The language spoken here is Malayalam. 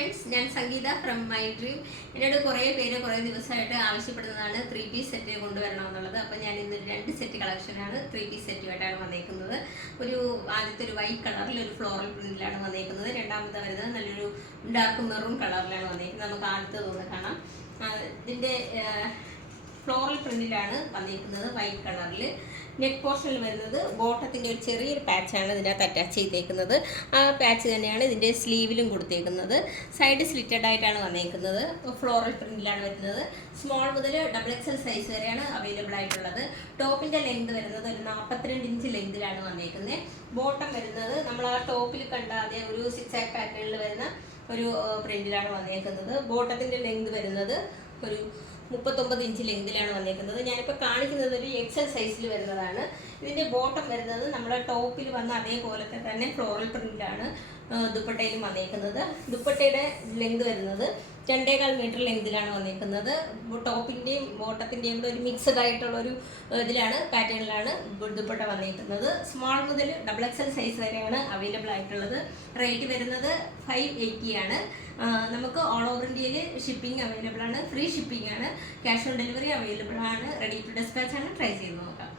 ഫ്രണ്ട്സ്, ഞാൻ സംഗീത ഫ്രം മൈ ഡ്രീം. എന്നോട് കുറേ പേര് കുറേ ദിവസമായിട്ട് ആവശ്യപ്പെടുന്നതാണ് 3-piece സെറ്റ് കൊണ്ടുവരണമെന്നുള്ളത്. അപ്പോൾ ഞാൻ ഇന്ന് 2 സെറ്റ് കളക്ഷനാണ് 3-piece സെറ്റുമായിട്ടാണ് വന്നേക്കുന്നത്. ആദ്യത്തെ ഒരു വൈറ്റ് കളറിൽ ഒരു ഫ്ലോറൽ പ്രിന്റിലാണ് വന്നേക്കുന്നത്. രണ്ടാമത്തെ വരുന്നത് നല്ലൊരു ഡാർക്ക് മെറൂൺ കളറിലാണ് വന്നേക്കുന്നത്. നമുക്ക് ആദ്യത്തെ കാണാം. ഇതിൻ്റെ ഫ്ലോറൽ പ്രിന്റിലാണ് വന്നിരിക്കുന്നത്, വൈറ്റ് കളറിൽ. നെക്ക് പോർഷനിൽ വരുന്നത് ബോട്ടത്തിൻ്റെ ഒരു ചെറിയൊരു പാച്ചാണ് ഇതിനകത്ത് അറ്റാച്ച് ചെയ്തേക്കുന്നത്. ആ പാച്ച് തന്നെയാണ് ഇതിൻ്റെ സ്ലീവിലും കൊടുത്തേക്കുന്നത്. സൈഡ് സ്ലിറ്റഡ് ആയിട്ടാണ് വന്നേക്കുന്നത്. ഫ്ലോറൽ പ്രിന്റിലാണ് വരുന്നത്. സ്മോൾ മുതൽ XXL സൈസ് വരെയാണ് അവൈലബിൾ ആയിട്ടുള്ളത്. ടോപ്പിൻ്റെ ലെങ്ത് വരുന്നത് ഒരു 42 ഇഞ്ച് ലെങ്തിലാണ് വന്നേക്കുന്നത്. ബോട്ടം വരുന്നത് നമ്മൾ ആ ടോപ്പിൽ കണ്ട അതേ ഒരു 6 പാറ്റേണിൽ വരുന്ന ഒരു പ്രിന്റിലാണ് വന്നേക്കുന്നത്. ബോട്ടത്തിൻ്റെ ലെങ്ത് വരുന്നത് ഒരു 39 ഇഞ്ച് ലെങ്തിലാണ് വന്നേക്കുന്നത്. ഞാനിപ്പോൾ കാണിക്കുന്നത് ഒരു XL സൈസിൽ വരുന്നതാണ്. ഇതിൻ്റെ ബോട്ടം വരുന്നത് നമ്മുടെ ടോപ്പിൽ വന്ന അതേപോലത്തെ തന്നെ ഫ്ലോറൽ പ്രിന്റിലാണ് ദുപ്പട്ടയിലും വന്നേക്കുന്നത്. ദുപ്പട്ടയുടെ ലെങ്ത് വരുന്നത് 2.25 മീറ്റർ ലെങ്തിലാണ് വന്നേക്കുന്നത്. ടോപ്പിൻ്റെയും ബോട്ടത്തിൻ്റെയും കൂടെ ഒരു മിക്സഡ് ആയിട്ടുള്ളൊരു ഇതിലാണ് പാറ്റേണിലാണ് ദുപ്പട്ട വന്നേക്കുന്നത്. സ്മോൾ മുതൽ XXL സൈസ് വരെയാണ് അവൈലബിൾ ആയിട്ടുള്ളത്. റേറ്റ് വരുന്നത് 580 ആണ്. നമുക്ക് ഓൾ ഓവർ ഇന്ത്യയിൽ ഷിപ്പിംഗ് അവൈലബിൾ ആണ്. ഫ്രീ ഷിപ്പിംഗ് ആണ്. ക്യാഷ് ഓൺ ഡെലിവറി അവൈലബിൾ ആണ്. റെഡി ടു ഡിസ്പാച്ച് ആണ്. ട്രൈ ചെയ്ത് നോക്കാം.